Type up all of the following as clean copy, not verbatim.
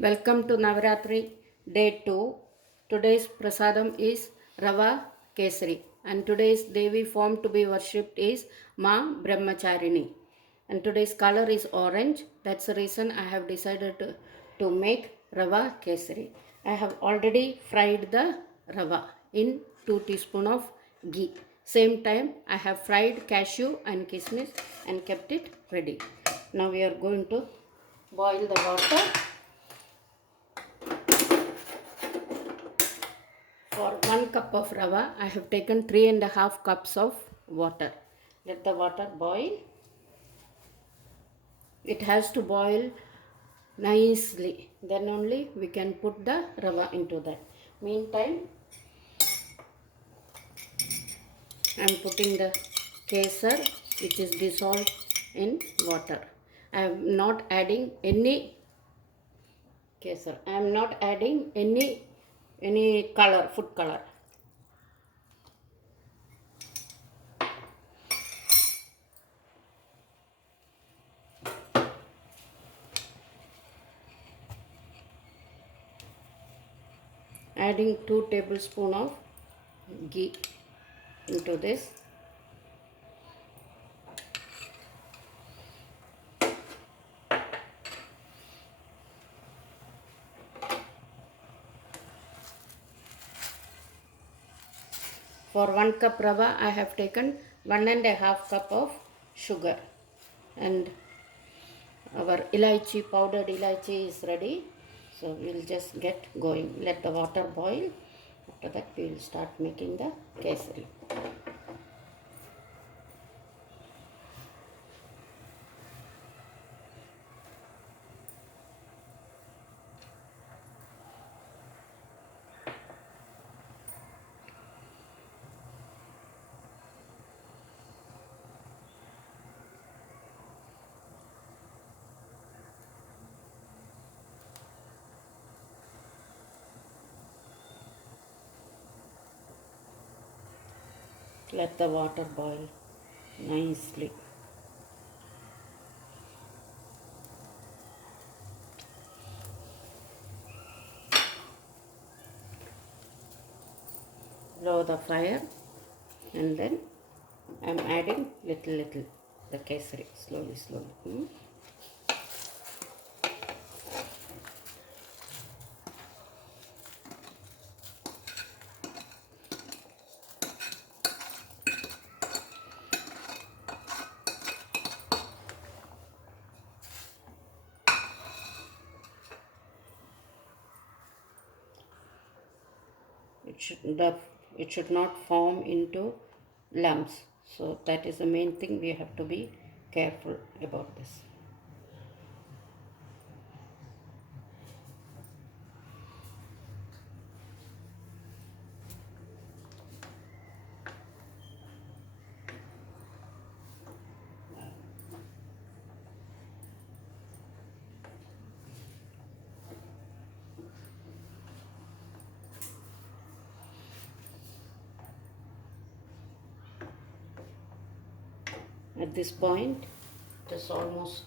Welcome to Navaratri Day 2. Today's prasadam is Rava Kesari and today's Devi form to be worshipped is Ma Brahmacharini. And today's color is orange. That's the reason I have decided to make Rava Kesari. I have already fried the Rava in 2 teaspoons of ghee. Same time I have fried cashew and kismis and kept it ready. Now we are going to boil the water. For 1 cup of rava, I have taken 3.5 cups of water. Let the water boil. It has to boil nicely. Then only we can put the rava into that. Meantime, I am putting the kesar which is dissolved in water. I am not adding any kesar. I am not adding any color, food color. Adding 2 tablespoons of ghee into this. For 1 cup rava, I have taken 1.5 cup of sugar, and our elaichi, powdered elaichi is ready. So we will just get going. Let the water boil. After that we will start making the kesari. Let the water boil nicely. Lower the fire, and then I am adding little the kesari slowly. It should not form into lumps. So that is the main thing. We have to be careful about this. At this point, it is almost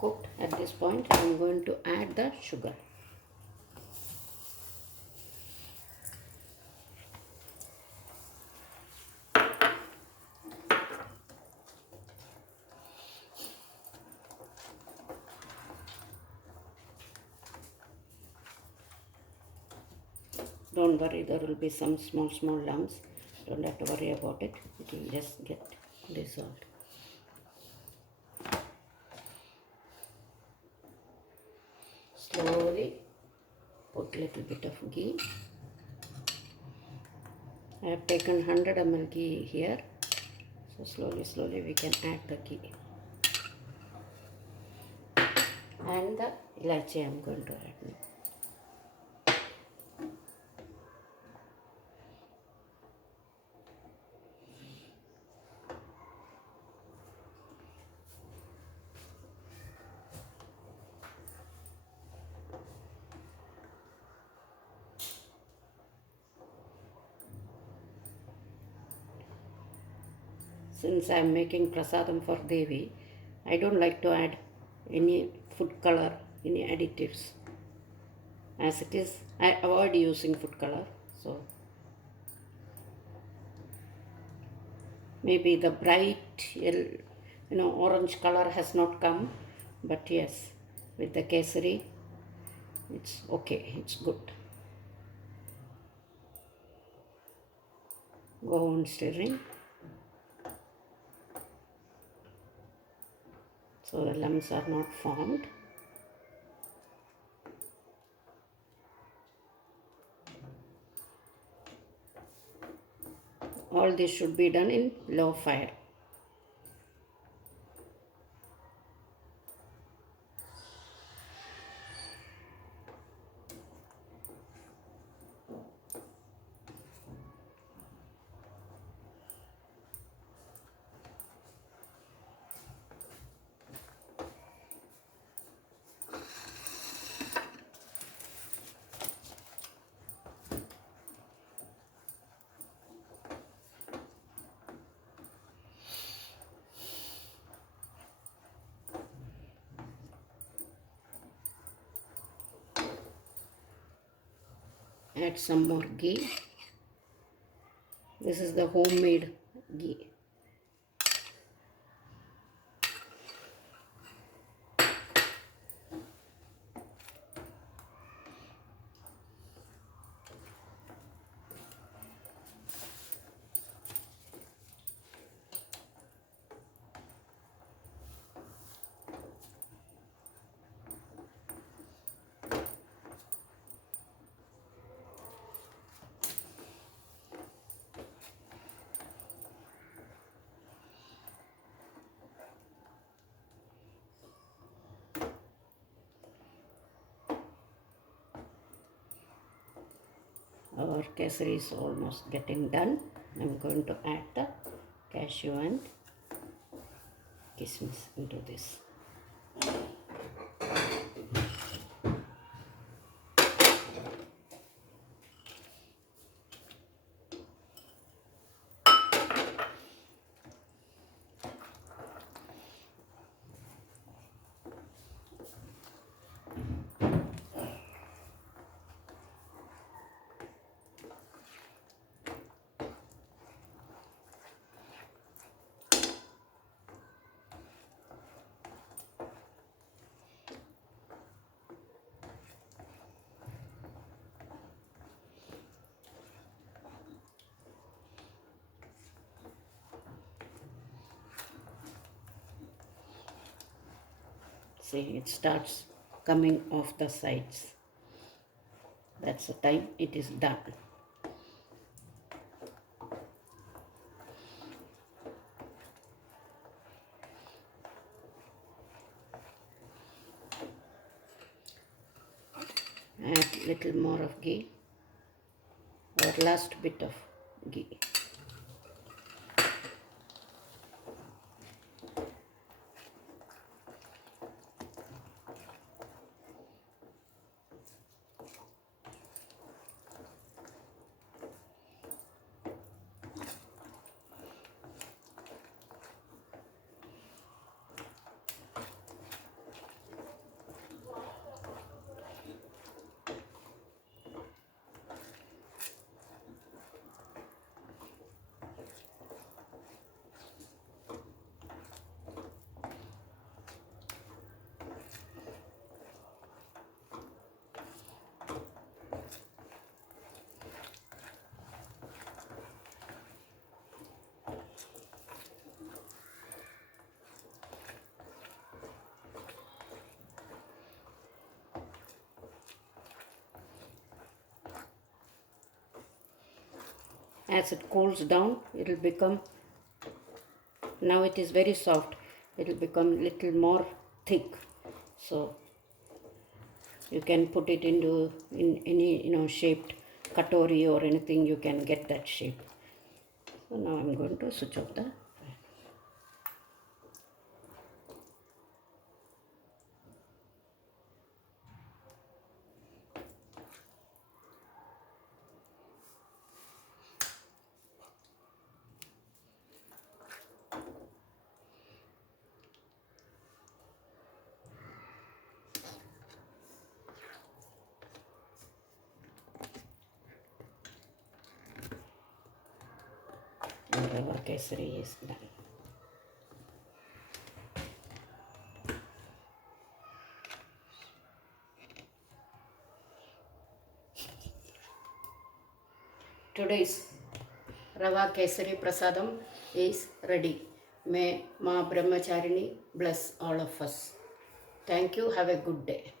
cooked. At this point, I am going to add the sugar. Don't worry, there will be some small lumps. Don't have to worry about it. It will just get dissolved. Slowly put little bit of ghee. I have taken 100 ml ghee here. So slowly we can add the ghee. And the elaichi I am going to add now. Since I am making prasadam for Devi, I don't like to add any food color, any additives. as it is. I avoid using food color, so maybe the bright orange color has not come, but yes, with the kesari it's okay, it's good. Go on stirring so the lumps are not formed. All this should be done in low fire. Add some more ghee. This is the homemade ghee. Our kesari is almost getting done. I'm going to add the cashew and kismis into this. See, it starts coming off the sides. That's the time it is done. Add little more of ghee, or last bit of ghee. As it cools down, it will become, now it is very soft, it will become little more thick. So you can put it into in any shaped katori or anything, you can get that shape. So now I'm going to switch off the. Rava Kesari is done. Today's Rava Kesari Prasadam is ready. May Ma Brahmacharini bless all of us. Thank you. Have a good day.